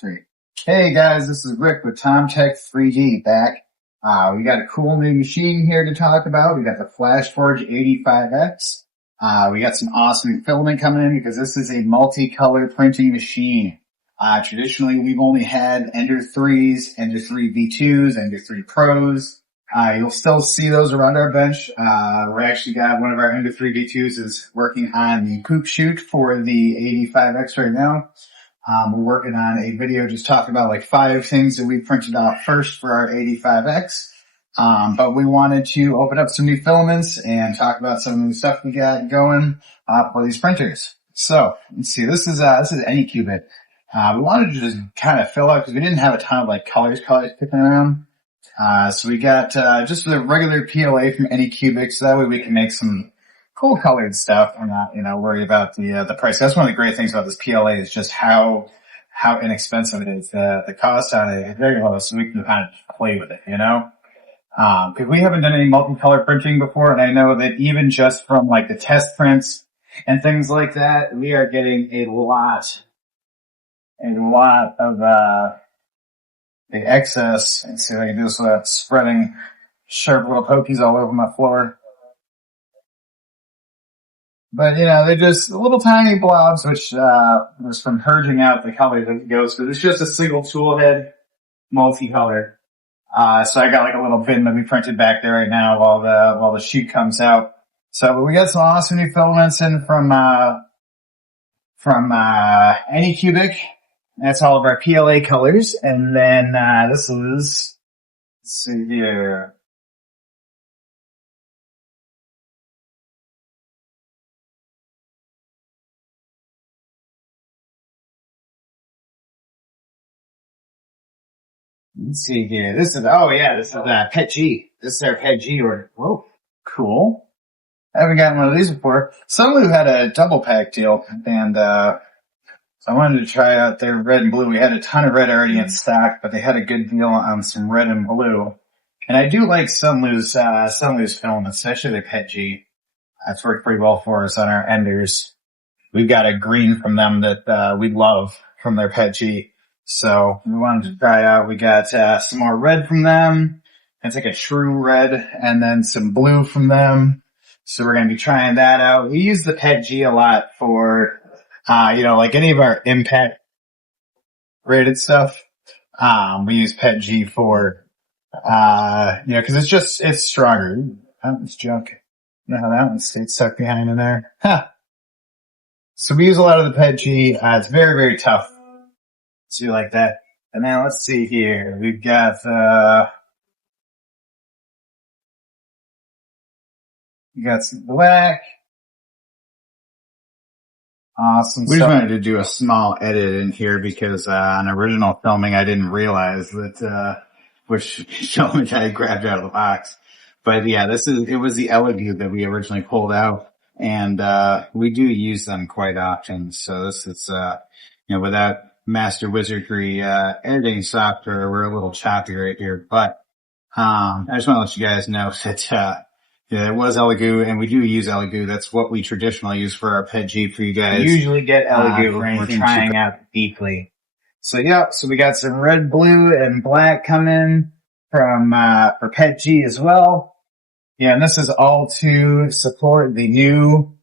Three. Hey guys, this is Rick with TomTech 3D back. We got a cool new machine here to talk about. We got the Flashforge AD5X. We got some awesome filament coming in because this is a multicolor printing machine. Traditionally, we've only had Ender 3s, Ender 3 V2s, Ender 3 Pros. You'll still see those around our bench. We actually got one of our Ender 3 V2s is working on the poop chute for the AD5X right now. We're working on a video just talking about like 5 things that we printed off first for our AD5X. But we wanted to open up some new filaments and talk about some of the stuff we got going, for these printers. So let's see, this is Anycubic. We wanted to just kind of fill out because we didn't have a ton of like colors kicking around. So we got, just the regular PLA from Anycubic so that way we can make some cool colored stuff and not, worry about the price. That's one of the great things about this PLA is just how inexpensive it is. The cost on it is very low, so we can kind of play with it, Cause we haven't done any multicolor printing before, and I know that even just from like the test prints and things like that, we are getting a lot of, the excess. And see if I can do this without spreading sharp little pokies all over my floor. But, they're just little tiny blobs, which, was from purging out the colors as it goes. But it's just a single tool head, multicolor. So I got like a little bin that we printed back there right now while the sheet comes out. So we got some awesome new filaments in from Anycubic. That's all of our PLA colors. And then, this is, let's see here. Let's see here. This is PETG. This is our PETG order. Whoa, cool. I haven't gotten one of these before. Sunlu had a double pack deal, and so I wanted to try out their red and blue. We had a ton of red already in stock, but they had a good deal on some red and blue. And I do like Sunlu's filaments, especially their PETG. That's worked pretty well for us on our Enders. We've got a green from them that we love from their PETG. So we wanted to try out. We got some more red from them. It's like a true red, and then some blue from them. So we're going to be trying that out. We use the PETG a lot for, like any of our impact rated stuff. We use PETG for, cause it's stronger. That was junk. You know how that one stayed stuck behind in there. Huh. So we use a lot of the PETG. It's very, very tough. Do like that. And then let's see here. We've got, we got some black. Awesome. We just wanted to do a small edit in here because, on original filming, I didn't realize that, which filament I grabbed out of the box. But yeah, it was the Elegoo that we originally pulled out. And, we do use them quite often. So this is, without Master Wizardry, editing software, we're a little choppy right here. But, I just want to let you guys know that, it was Elegoo, and we do use Elegoo. That's what we traditionally use for our PETG for you guys. We usually get Elegoo for anything trying out deeply. So so we got some red, blue, and black coming from, for PETG as well. Yeah, and this is all to support the new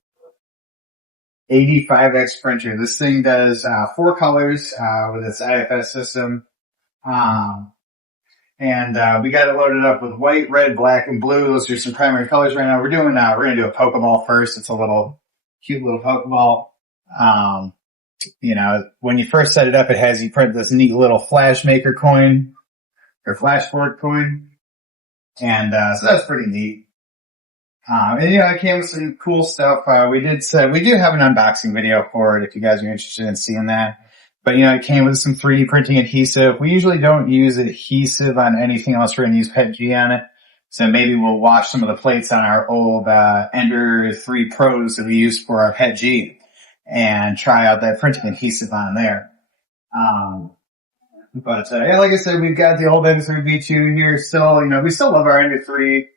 AD5X printer. This thing does 4 colors with its IFS system. And we got it loaded up with white, red, black, and blue. Those are some primary colors right now. We're gonna do a Pokeball first. It's a cute little Pokeball. When you first set it up, it has you print this neat little Flash Maker coin or Flashforge coin. And so that's pretty neat. And it came with some cool stuff. We do have an unboxing video for it if you guys are interested in seeing that. But it came with some 3D printing adhesive. We usually don't use adhesive on anything else. We're going to use PETG on it. So maybe we'll wash some of the plates on our old Ender 3 Pros that we use for our PETG and try out that printing adhesive on there. But like I said, we've got the old Ender 3 V2 here still. We still love our Ender 3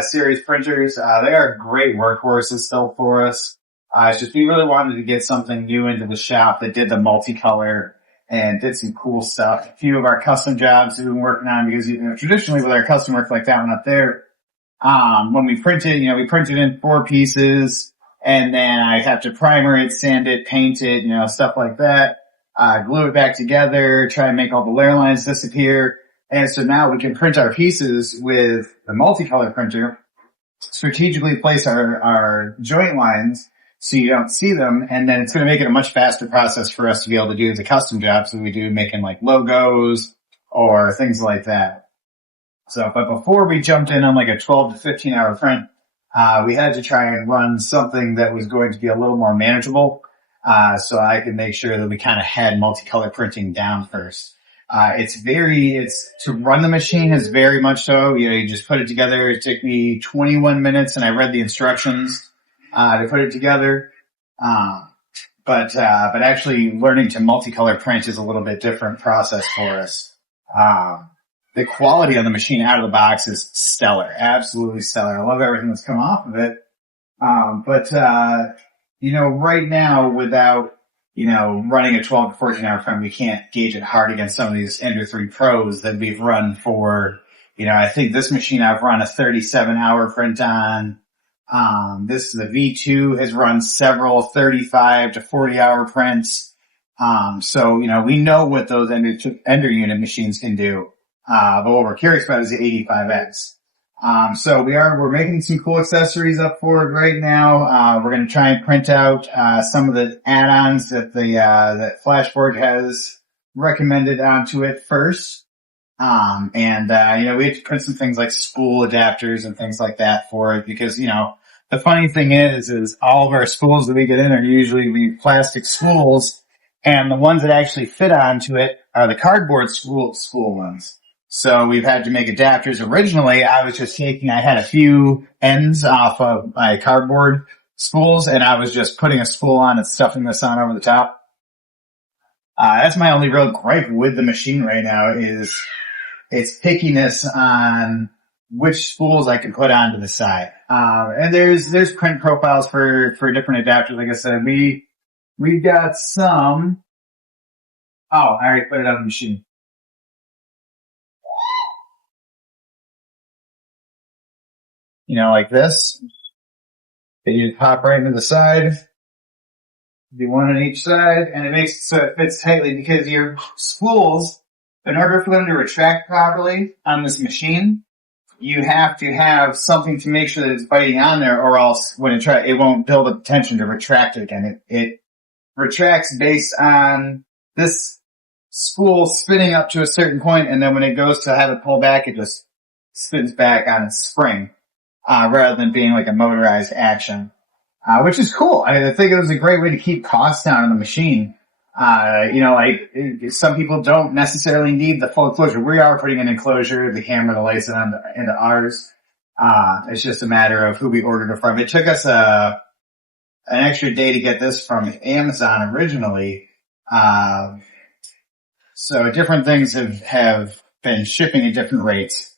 series printers. They are great workhorses still for us. It's just we really wanted to get something new into the shop that did the multicolor and did some cool stuff. A few of our custom jobs we've been working on, because, traditionally with our custom work like that one up there, when we print it, we print it in 4 pieces, and then I have to primer it, sand it, paint it, stuff like that, glue it back together, try and make all the layer lines disappear. And so now we can print our pieces with the multicolor printer, strategically place our joint lines so you don't see them, and then it's going to make it a much faster process for us to be able to do the custom jobs that we do, making like logos or things like that. So, but before we jumped in on like a 12 to 15 hour print, we had to try and run something that was going to be a little more manageable, so I could make sure that we kind of had multicolor printing down first. To run the machine is very much so, you just put it together. It took me 21 minutes and I read the instructions, to put it together. But actually learning to multicolor print is a little bit different process for us. The quality on the machine out of the box is stellar, absolutely stellar. I love everything that's come off of it. Right now without, running a 12 to 14 hour print, we can't gauge it hard against some of these Ender 3 Pros that we've run for, I think this machine I've run a 37 hour print on. The V2 has run several 35 to 40 hour prints. So, we know what those Ender unit machines can do. But what we're curious about is the AD5X. So we're making some cool accessories up for it right now. We're going to try and print out, some of the add-ons that that Flashforge has recommended onto it first. We have to print some things like spool adapters and things like that for it, because, the funny thing is all of our spools that we get in are usually plastic spools, and the ones that actually fit onto it are the cardboard spool ones. So we've had to make adapters. Originally, I had a few ends off of my cardboard spools, and I was just putting a spool on and stuffing this on over the top. That's my only real gripe with the machine right now, is its pickiness on which spools I can put onto the side. And there's print profiles for different adapters. Like I said, we've got some. Oh, I already put it on the machine. Like this. That you pop right into the side. Do one on each side, and it makes it so it fits tightly, because your spools, in order for them to retract properly on this machine, you have to have something to make sure that it's biting on there, or else when it won't build up tension to retract it again. It retracts based on this spool spinning up to a certain point, and then when it goes to have it pull back, it just spins back on its spring. Rather than being like a motorized action, which is cool. I think it was a great way to keep costs down on the machine. Some people don't necessarily need the full enclosure. We are putting an enclosure, the camera, the lights into ours. It's just a matter of who we ordered it from. It took us an extra day to get this from Amazon originally. So different things have been shipping at different rates.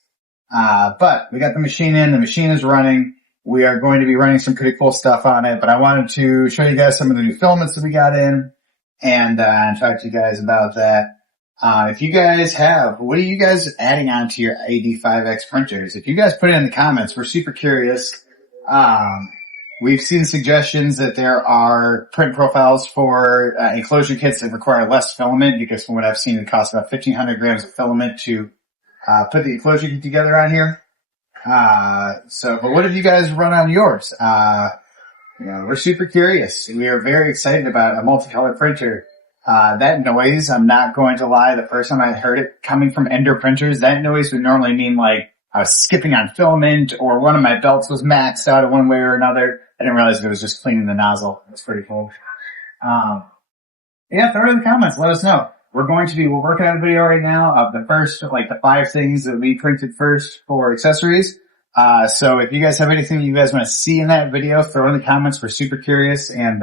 But we got the machine in, the machine is running. We are going to be running some pretty cool stuff on it, but I wanted to show you guys some of the new filaments that we got in, and talk to you guys about that. If you guys what are you guys adding on to your AD5X printers? If you guys put it in the comments, we're super curious. We've seen suggestions that there are print profiles for enclosure kits that require less filament, because from what I've seen, it costs about 1,500 grams of filament to put the enclosure kit together on here. But what have you guys run on yours? We're super curious. We are very excited about a multicolor printer. That noise, I'm not going to lie, the first time I heard it coming from Ender printers, that noise would normally mean like I was skipping on filament, or one of my belts was maxed out in one way or another. I didn't realize it was just cleaning the nozzle. It's pretty cool. Throw it in the comments. Let us know. We're working on a video right now of the first, the 5 things that we printed first for accessories. So if you guys have anything you guys want to see in that video, throw in the comments. We're super curious, and,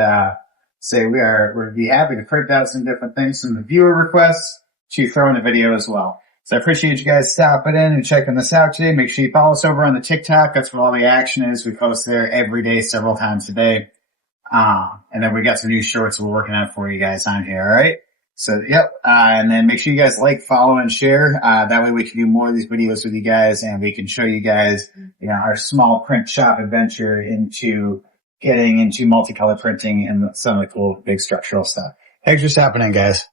we'd be happy to print out some different things, some viewer requests to throw in the video as well. So I appreciate you guys stopping in and checking this out today. Make sure you follow us over on the TikTok. That's where all the action is. We post there every day, several times a day. And then we got some new shorts we're working on for you guys on here. All right. So, yep. And then make sure you guys like, follow, and share. That way we can do more of these videos with you guys and we can show you guys, our small print shop adventure into getting into multicolor printing and some of the cool big structural stuff. Thanks for stopping in, guys.